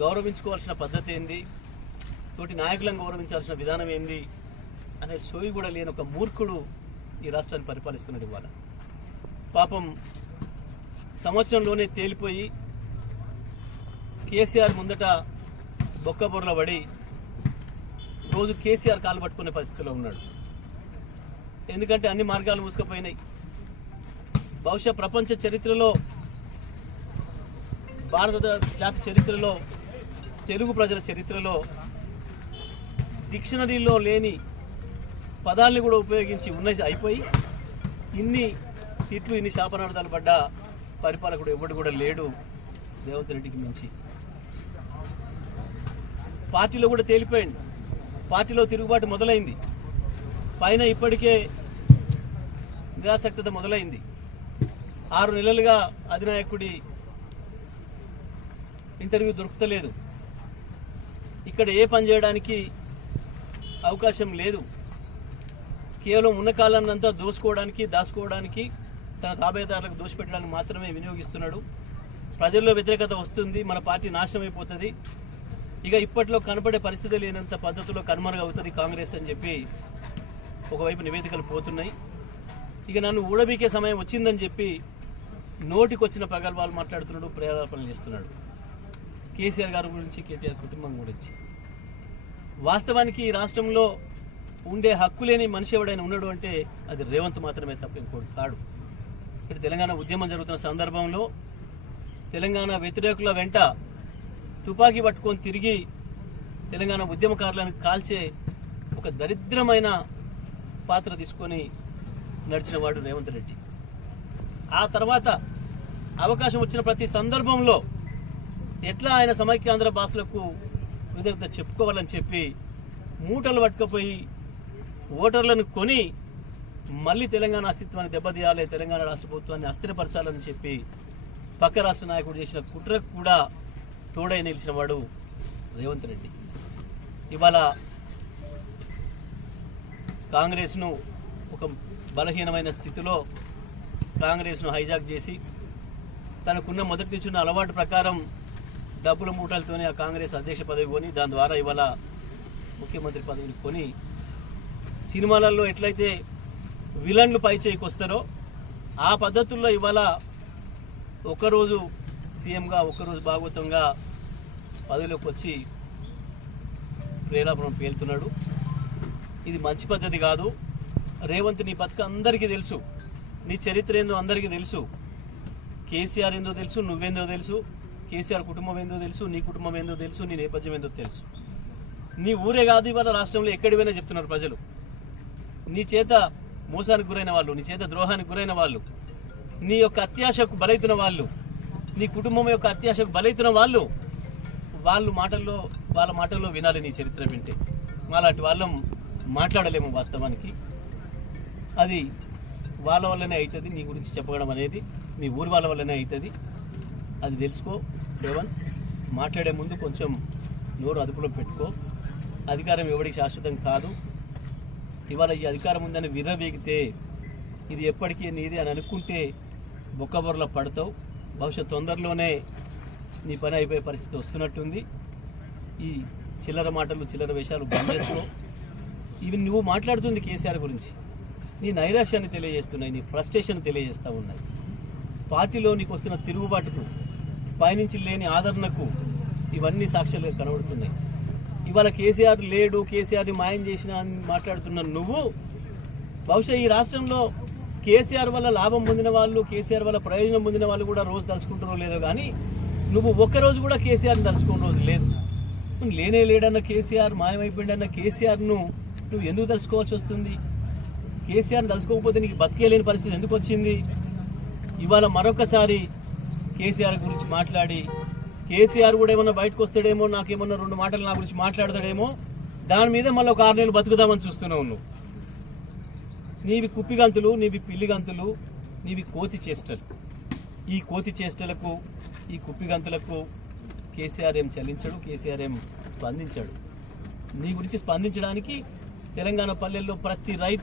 గౌరవించుకోవాల్సిన పద్ధతి ఏంది? తోటి నాయకులను గౌరవించాల్సిన విధానం ఏంది? అనే సోయి కూడా లేని ఒక మూర్ఖుడు ఈ రాష్ట్రాన్ని పరిపాలిస్తున్నాడు ఇవాళ. పాపం సంవత్సరంలోనే తేలిపోయి కేసీఆర్ ముందట బొక్కబొర్ల పడి రోజు కేసీఆర్ కాలు పట్టుకునే పరిస్థితిలో ఉన్నాడు. ఎందుకంటే అన్ని మార్గాలు మూసుకుపోయినాయి. బహుశా ప్రపంచ చరిత్రలో భారత జాతి చరిత్రలో తెలుగు ప్రజల చరిత్రలో డిక్షనరీలో లేని పదాల్ని కూడా ఉపయోగించి ఉన్నాయి అయిపోయి ఇన్ని తిట్లు ఇన్ని శాపనార్థాలు పడ్డ పరిపాలకుడు ఎవడు కూడా లేడు రేవంత్ రెడ్డికి మించి. పార్టీలో కూడా తేలిపోయింది పార్టీలో తిరుగుబాటు మొదలైంది. పైన ఇప్పటికే నిరాసక్తత మొదలైంది. ఆరు నెలలుగా అధినాయకుడి ఇంటర్వ్యూ దొరుకుతలేదు. ఇక్కడ ఏ పని చేయడానికి అవకాశం లేదు. కేవలం ఉన్న కాలాన్నంతా దోసుకోవడానికి దాచుకోవడానికి తన తాబేదారులకు దోషపెట్టడానికి మాత్రమే వినియోగిస్తున్నాడు. ప్రజల్లో వ్యతిరేకత వస్తుంది మన పార్టీ నాశనం అయిపోతుంది ఇక ఇప్పట్లో కనపడే పరిస్థితి లేనంత పద్ధతిలో కనుమరుగవుతుంది కాంగ్రెస్ అని చెప్పి ఒకవైపు నివేదికలు పోతున్నాయి. ఇక నన్ను ఊడబీకే సమయం వచ్చిందని చెప్పి నోటికొచ్చిన ప్రగల్భాలు మాట్లాడుతున్నాడు ప్రేరేపణలు చేస్తున్నాడు. కేసీఆర్ గారి గురించి కేటీఆర్ కుటుంబం గురించి వాస్తవానికి ఈ రాష్ట్రంలో ఉండే హక్కు లేని మనిషి ఎవడైనా ఉన్నాడు అంటే అది రేవంత్ మాత్రమే తప్ప ఇంకోటి కాడు. ఇక్కడ తెలంగాణ ఉద్యమం జరుగుతున్న సందర్భంలో తెలంగాణ వ్యతిరేకుల వెంట తుపాకీ పట్టుకొని తిరిగి తెలంగాణ ఉద్యమకారులను కాల్చే ఒక దరిద్రమైన పాత్ర తీసుకొని నడిచిన వాడు రేవంత్ రెడ్డి. ఆ తర్వాత అవకాశం వచ్చిన ప్రతి సందర్భంలో ఎట్లా ఆయన సమైక్యాంధ్ర భాషలకు విధంగా చెప్పుకోవాలని చెప్పి మూటలు పట్టుకపోయి ఓటర్లను కొని మళ్ళీ తెలంగాణ అస్తిత్వాన్ని దెబ్బతీయాలి తెలంగాణ రాష్ట్ర ప్రభుత్వాన్ని అస్థిరపరచాలని చెప్పి పక్క రాష్ట్ర నాయకుడు చేసిన కుట్రకు కూడా తోడై నిలిచిన వాడు రేవంత్ రెడ్డి. ఇవాళ కాంగ్రెస్ను ఒక బలహీనమైన స్థితిలో కాంగ్రెస్ను హైజాక్ చేసి తనకున్న మొదటి నుంచి ఉన్న అలవాటు ప్రకారం డబ్బుల మూటలతోనే ఆ కాంగ్రెస్ అధ్యక్ష పదవి కొని దాని ద్వారా ఇవాళ ముఖ్యమంత్రి పదవిని కొని సినిమాలలో ఎట్లయితే విలన్లు పై చేయికి వస్తారో ఆ పద్ధతుల్లో ఇవాళ ఒకరోజు సీఎంగా ఒకరోజు భాగవతంగా పదవిలోకి వచ్చి ప్రేరాపురం పేలుతున్నాడు. ఇది మంచి పద్ధతి కాదు. రేవంత్ నీ బతుక అందరికీ తెలుసు. నీ చరిత్ర ఏందో అందరికీ తెలుసు. కేసీఆర్ ఏందో తెలుసు నువ్వేందో తెలుసు. కేసీఆర్ కుటుంబం ఏందో తెలుసు నీ కుటుంబం ఏందో తెలుసు నీ నేపథ్యం ఏందో తెలుసు. నీ ఊరే కాదు ఇవాళ రాష్ట్రంలో ఎక్కడి పోయినా చెప్తున్నారు ప్రజలు. నీ చేత మోసానికి గురైన వాళ్ళు నీ చేత ద్రోహానికి గురైన వాళ్ళు నీ యొక్క అత్యాశకు బలైతున్న వాళ్ళు నీ కుటుంబం యొక్క అత్యాశకు బలైతున్న వాళ్ళు వాళ్ళు మాటల్లో వాళ్ళ మాటల్లో వినాలి నీ చరిత్ర వింటే. మాలాంటి వాళ్ళం మాట్లాడలేము వాస్తవానికి. అది వాళ్ళ వల్లనే అవుతుంది నీ గురించి చెప్పడం అనేది నీ ఊరి వాళ్ళ వల్లనే అవుతుంది అది తెలుసుకో రేవంత్ మాట్లాడే ముందు కొంచెం నోరు అదుపులో పెట్టుకో. అధికారం ఎవరికి శాశ్వతం కాదు. ఇవాళ ఈ అధికారం ఉందని విర్రవేగితే ఇది ఎప్పటికీ నీది అని అనుకుంటే బొక్కబొరలో పడతావు. బహుశా తొందరలోనే నీ పని అయిపోయే పరిస్థితి వస్తున్నట్టుంది. ఈ చిల్లర మాటలు చిల్లర వేషాలు బంద్ చేసుకో. ఇవి నువ్వు మాట్లాడుతుంది కేసీఆర్ గురించి. నీ నైరాశ్యాన్ని తెలియజేస్తున్నాయి నీ ఫ్రస్ట్రేషన్ తెలియజేస్తూ ఉన్నాయి. పార్టీలో నీకు వస్తున్న తిరుగుబాటుకు పైనుంచి లేని ఆదరణకు ఇవన్నీ సాక్ష్యాలు కనబడుతున్నాయి. ఇవాళ కేసీఆర్ లేడు కేసీఆర్ని మాయం చేసిన అని మాట్లాడుతున్న నువ్వు బహుశా ఈ రాష్ట్రంలో కేసీఆర్ వల్ల లాభం పొందిన వాళ్ళు కేసీఆర్ వల్ల ప్రయోజనం పొందిన వాళ్ళు కూడా రోజు దర్చుకుంటారో లేదో కానీ నువ్వు ఒక్కరోజు కూడా కేసీఆర్ని దర్చుకున్న రోజు లేదు. లేనే లేడన్న కేసీఆర్ మాయమైపోయిండన్న కేసీఆర్ను నువ్వు ఎందుకు తలుచుకోవాల్సి వస్తుంది? కేసీఆర్ని తలుచుకోకపోతే నీకు బతికేలేని పరిస్థితి ఎందుకు వచ్చింది? ఇవాళ మరొకసారి కేసీఆర్ గురించి మాట్లాడి కేసీఆర్ కూడా ఏమన్నా బయటకు వస్తాడేమో నాకేమన్నా రెండు మాటలు నా గురించి మాట్లాడతాడేమో దాని మీద మళ్ళీ ఒక ఆరు నెలలు బతుకుదామని చూస్తున్నావు నువ్వు. నీవి కుప్పిగంతులు నీవి పిల్లిగంతులు నీవి కోతి చేష్టలు. ఈ కోతి చేష్టలకు ఈ కుప్పిగంతులకు కేసీఆర్ ఏం చెల్లించాడు కేసీఆర్ ఏం స్పందించాడు. నీ గురించి స్పందించడానికి తెలంగాణ పల్లెల్లో ప్రతి రైతు